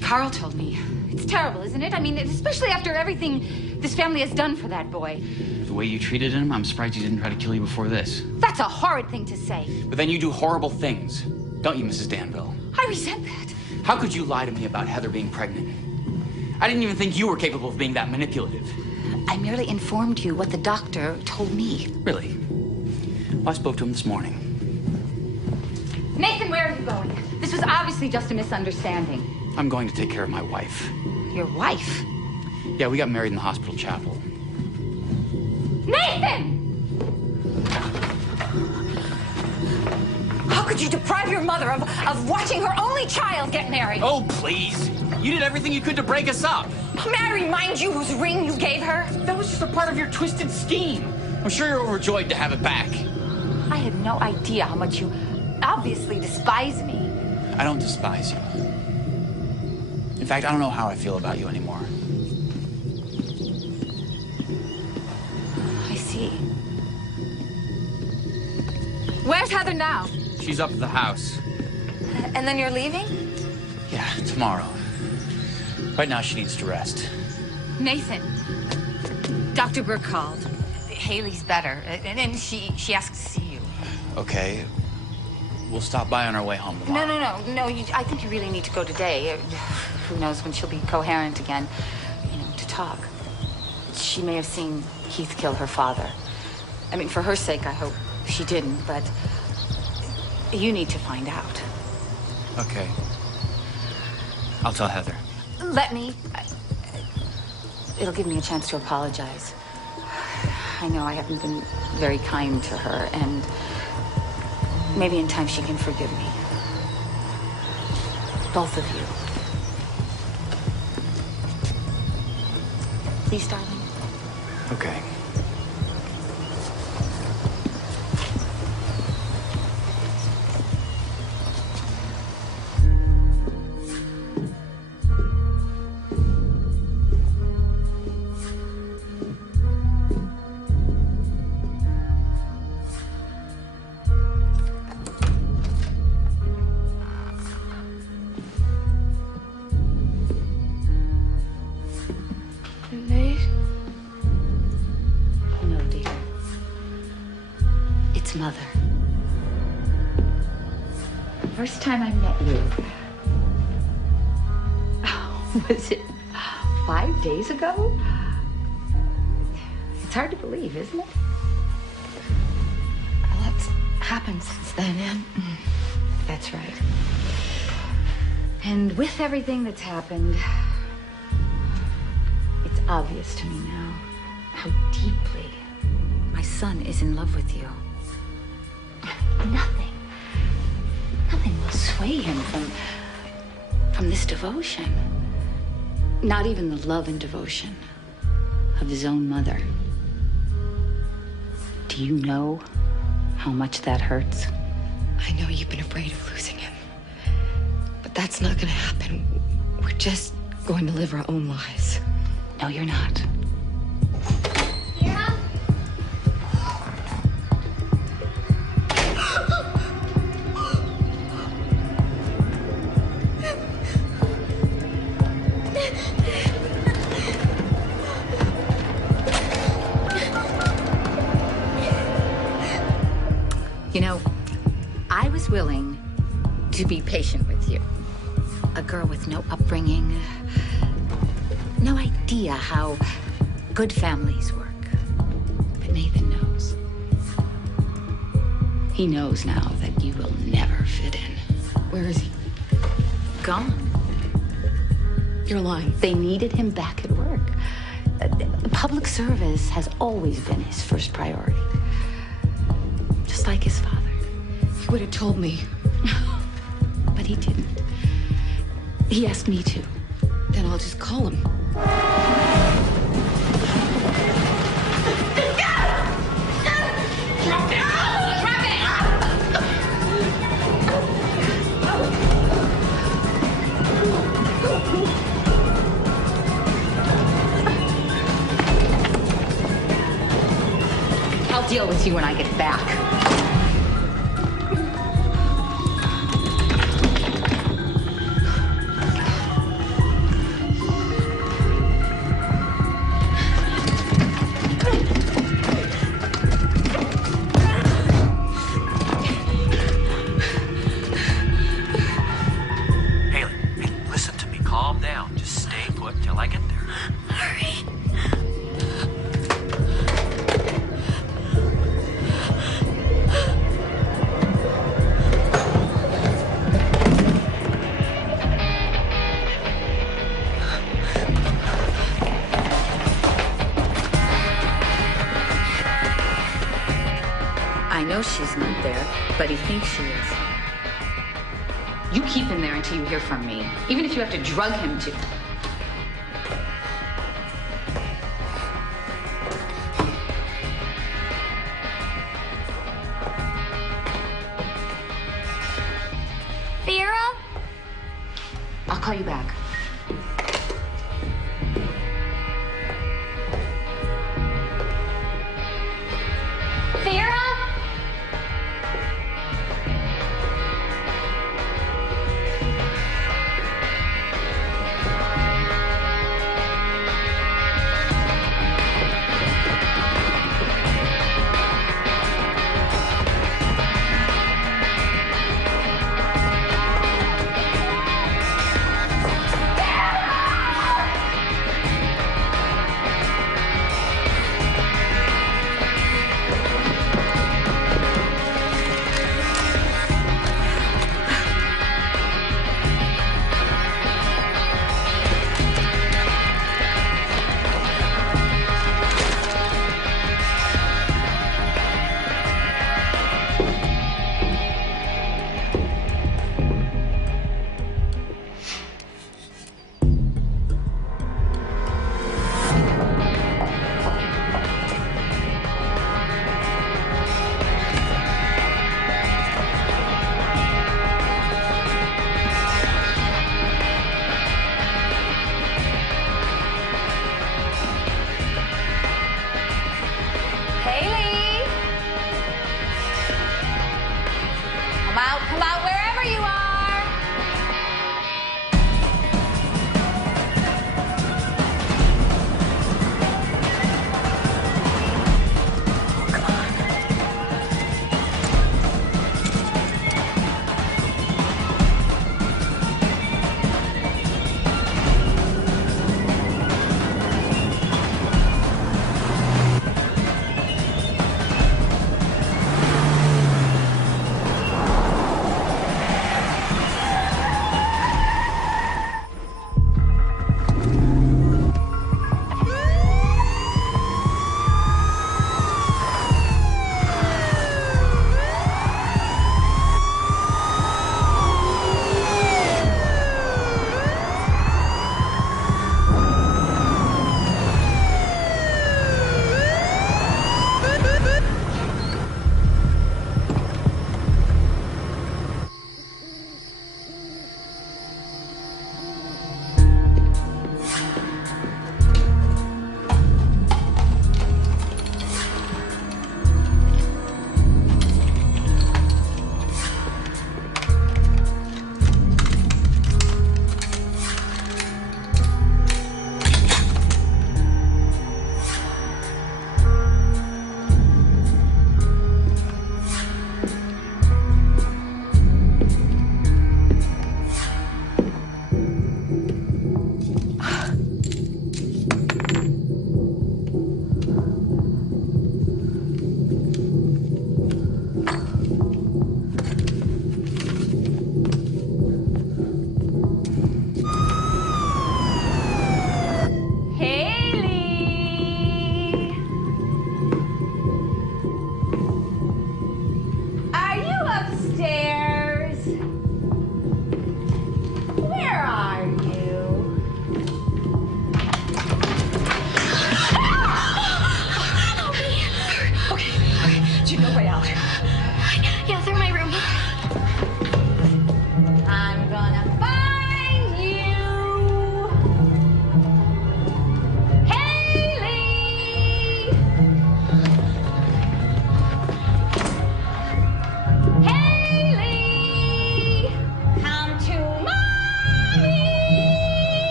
Carl told me. It's terrible, isn't it? I mean, especially after everything this family has done for that boy. The way you treated him, I'm surprised he didn't try to kill you before this. That's a horrid thing to say. But then you do horrible things, don't you, Mrs. Danville? I resent that. How could you lie to me about Heather being pregnant? I didn't even think you were capable of being that manipulative. I merely informed you what the doctor told me. Really? Well, I spoke to him this morning. Nathan, where are you going? This was obviously just a misunderstanding. I'm going to take care of my wife. Your wife? Yeah, we got married in the hospital chapel. Nathan! How could you deprive your mother of watching her only child get married? Oh, please. You did everything you could to break us up. May I remind you whose ring you gave her? That was just a part of your twisted scheme. I'm sure you're overjoyed to have it back. I had no idea how much you obviously despise me. I don't despise you. In fact, I don't know how I feel about you anymore. I see. Where's Heather now? She's up at the house. And then you're leaving? Yeah, tomorrow. Right now, she needs to rest. Nathan, Dr. Burke called. Haley's better, and she asked to see you. Okay. We'll stop by on our way home tomorrow. No. I think you really need to go today. Who knows when she'll be coherent again, to talk. She may have seen Keith kill her father. I mean, for her sake, I hope she didn't, but you need to find out. Okay. I'll tell Heather. Let me. It'll give me a chance to apologize. I know I haven't been very kind to her, and maybe in time she can forgive me. Both of you. Please, darling. Okay. Mother. First time I met you. Was it 5 days ago? It's hard to believe, isn't it? A lot's happened since then, Anne. That's right. And with everything that's happened, it's obvious to me now how deeply my son is in love with you. Nothing will sway him from this devotion. Not even the love and devotion of his own mother. Do you know how much that hurts? I know you've been afraid of losing him. But that's not gonna happen. We're just going to live our own lives. No, you're not. You know, I was willing to be patient with you. A girl with no upbringing, no idea how good families work. But Nathan knows. He knows now that you will never fit in. Where is he? Gone. You're lying. They needed him back at work. Public service has always been his first priority. Just like his father. He would have told me. But he didn't. He asked me to. Then I'll just call him. I'll deal with you when I get back. Haley, listen to me. Calm down. Just stay put till I get there. Hurry. I know she's not there, but he thinks she is. You keep him there until you hear from me, even if you have to drug him to. Vera? I'll call you back. Vera?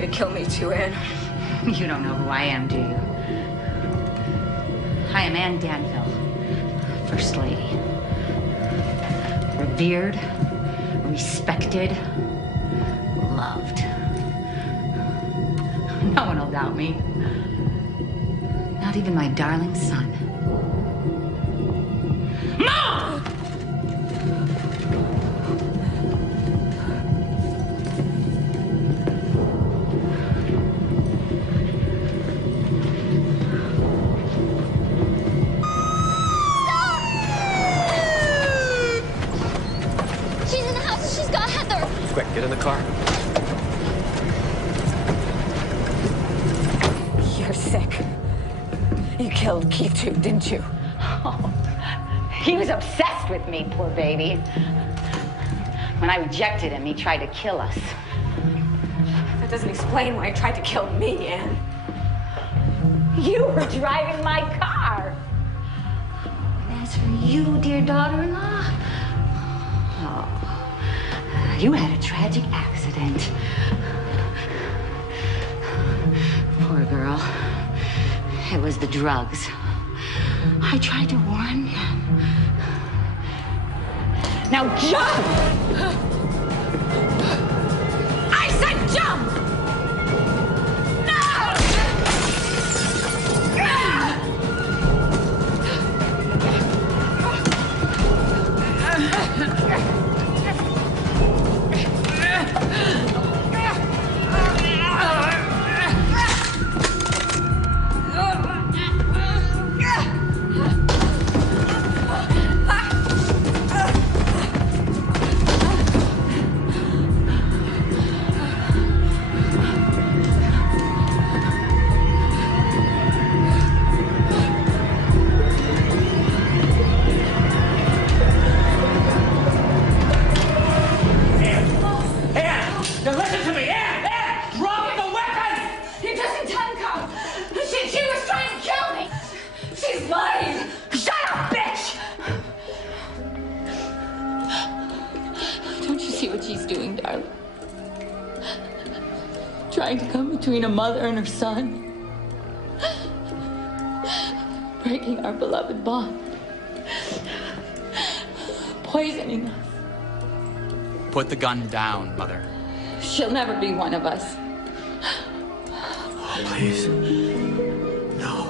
gonna kill me too, Anne? You don't know who I am, do you? I am Anne Danville, First Lady. Revered, respected, loved. No one will doubt me. Not even my darling son. Mom! She's in the house. She's got Heather. Quick, get in the car. You're sick. You killed Keith too, didn't you? Oh, he was obsessed with me, poor baby. When I rejected him, he tried to kill us. That doesn't explain why he tried to kill me, Anne. You were driving my car. And as for you, dear daughter-in-law, oh, you had a tragic accident. Poor girl. It was the drugs. I tried to warn you. Now jump! I said jump! Trying to come between a mother and her son. Breaking our beloved bond. Poisoning us. Put the gun down, Mother. She'll never be one of us. Oh, please. No.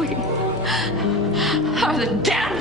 We are the damn